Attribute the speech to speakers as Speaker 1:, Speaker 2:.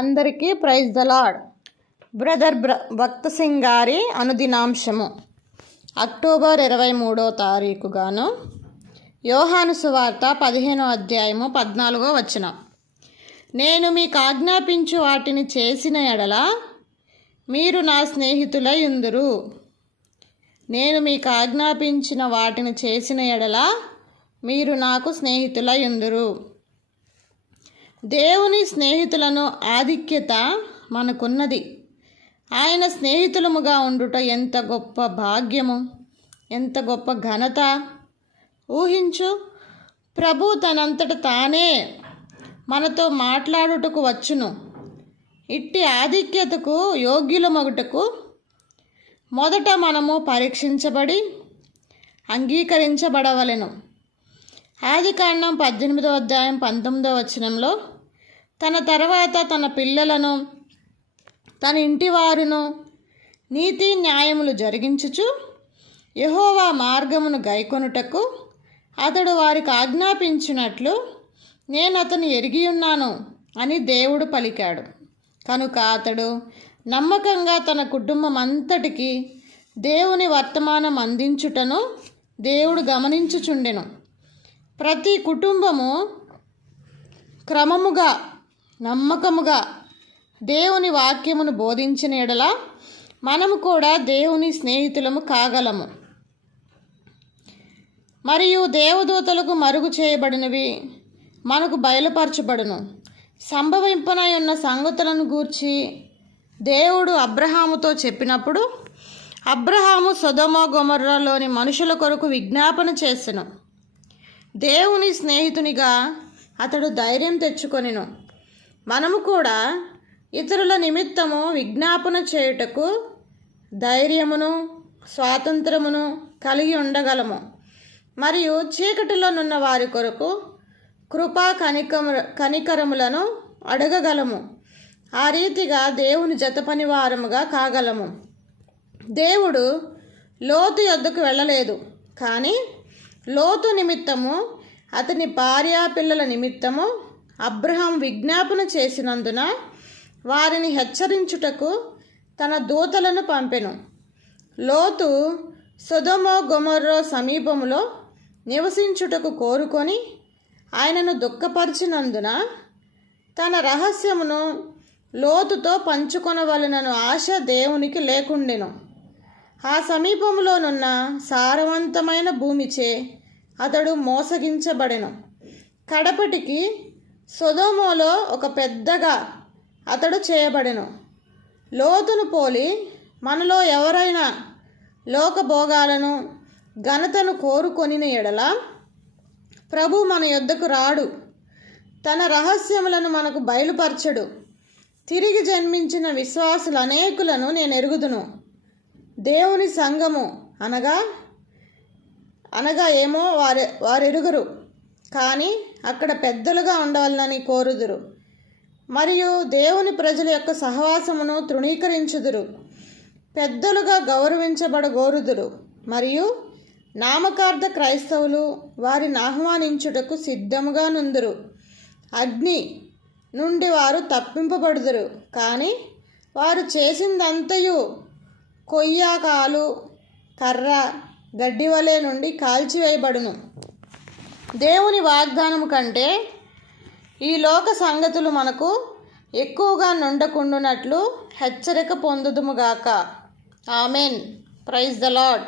Speaker 1: అందరికీ praise the lord brother బ్ర భక్త సింగ్ గారి అనుదినాంశము. అక్టోబర్ ఇరవై మూడో తారీఖుగాను యోహాను సువార్త పదిహేనో అధ్యాయము పద్నాలుగో వచ్చిన నేను మీకు ఆజ్ఞాపించు వాటిని చేసిన ఎడల మీరు నా స్నేహితులై ఉందురు. నేను మీకు ఆజ్ఞాపించిన వాటిని చేసిన ఎడల మీరు నాకు స్నేహితులై ఉందురు. దేవుని స్నేహితులను ఆధిక్యత మనకున్నది. ఆయన స్నేహితులముగా ఉండుట ఎంత గొప్ప భాగ్యము ఎంత గొప్ప ఘనత. ఊహించు ప్రభు తనంతట తానే మనతో మాట్లాడుటకు వచ్చును. ఇట్టి ఆధిక్యతకు యోగ్యులమగుటకు మొదట మనము పరీక్షించబడి అంగీకరించబడవలెను. ఆదికాండం పద్దెనిమిదో అధ్యాయం పంతొమ్మిదో వచనంలో తన తర్వాత తన పిల్లలను తన ఇంటి వారును నీతి న్యాయములు జరిగించుచు యహోవా మార్గమును గైకొనుటకు అతడు వారికి ఆజ్ఞాపించినట్లు నేను అతను ఎరిగి ఉన్నాను అని దేవుడు పలికాడు. కనుక అతడు నమ్మకంగా తన కుటుంబం అంతటికి దేవుని వర్తమానం అందించుటను దేవుడు గమనించుచుండెను. ప్రతి కుటుంబము క్రమముగా నమ్మకముగా దేవుని వాక్యమును బోధించిన ఎడల మనము కూడా దేవుని స్నేహితులము కాగలము. మరియు దేవదూతలకు మరుగు చేయబడినవి మనకు బయలుపరచబడును. సంభవింపనై ఉన్న సంగతులను గూర్చి దేవుడు అబ్రహాముతో చెప్పినప్పుడు అబ్రహాము సొదమ గొమర్రలోని మనుషుల కొరకు విజ్ఞాపన చేసెను. దేవుని స్నేహితునిగా అతడు ధైర్యం తెచ్చుకొనిను. మనము కూడా ఇతరుల నిమిత్తము విజ్ఞాపన చేయుటకు ధైర్యమును స్వాతంత్రమును కలిగి ఉండగలము. మరియు చీకటిలోనున్న వారి కొరకు కృపా కనికము కనికరములను అడగగలము. ఆ రీతిగా దేవుని జత పనివారముగా కాగలము. దేవుడు లోతు యొద్దకు వెళ్ళలేదు. కానీ లోతు నిమిత్తము అతని భార్యా పిల్లల నిమిత్తము అబ్రహం విజ్ఞాపన చేసినందున వారిని హెచ్చరించుటకు తన దూతలను పంపెను. లోతు సుధమో గొమర్రో సమీపంలో నివసించుటకు కోరుకొని ఆయనను దుఃఖపరిచినందున తన రహస్యమును లోతుతో పంచుకొనవలనను ఆశ దేవునికి లేకుండెను. ఆ సమీపంలోనున్న సారవంతమైన భూమిచే అతడు మోసగించబడెను. కడపటికి సొదోమోలో ఒక పెద్దగా అతడు చేయబడెను. లోతును పోలి మనలో ఎవరైనా లోకభోగాలను ఘనతను కోరుకొనిన ఎడల ప్రభు మన యొద్దకు రాడు. తన రహస్యములను మనకు బయలుపరచడు. తిరిగి జన్మించిన విశ్వాసులు అనేకులను నేను ఎరుగుదును దేవుని సంఘము అనగా అనగా ఏమో వారి వారెరుగురు. కానీ అక్కడ పెద్దలుగా ఉండవాలని కోరుదురు. మరియు దేవుని ప్రజల యొక్క సహవాసమును తృణీకరించుదురు. పెద్దలుగా గౌరవించబడగోరుదురు మరియు నామకార్థ క్రైస్తవులు వారిని ఆహ్వానించుటకు సిద్ధముగా నుందురు. అగ్ని నుండి వారు తప్పింపబడుదురు. కానీ వారు చేసిందంతయు కొయ్యాకాలు కర్ర గడ్డివలే నుండి కాల్చివేయబడును. దేవుని వాగ్దానం కంటే ఈ లోక సంగతులు మనకు ఎక్కువగా నుండకుండునట్లు హెచ్చరిక పొందుదుముగాక ఆమెన్. Praise the Lord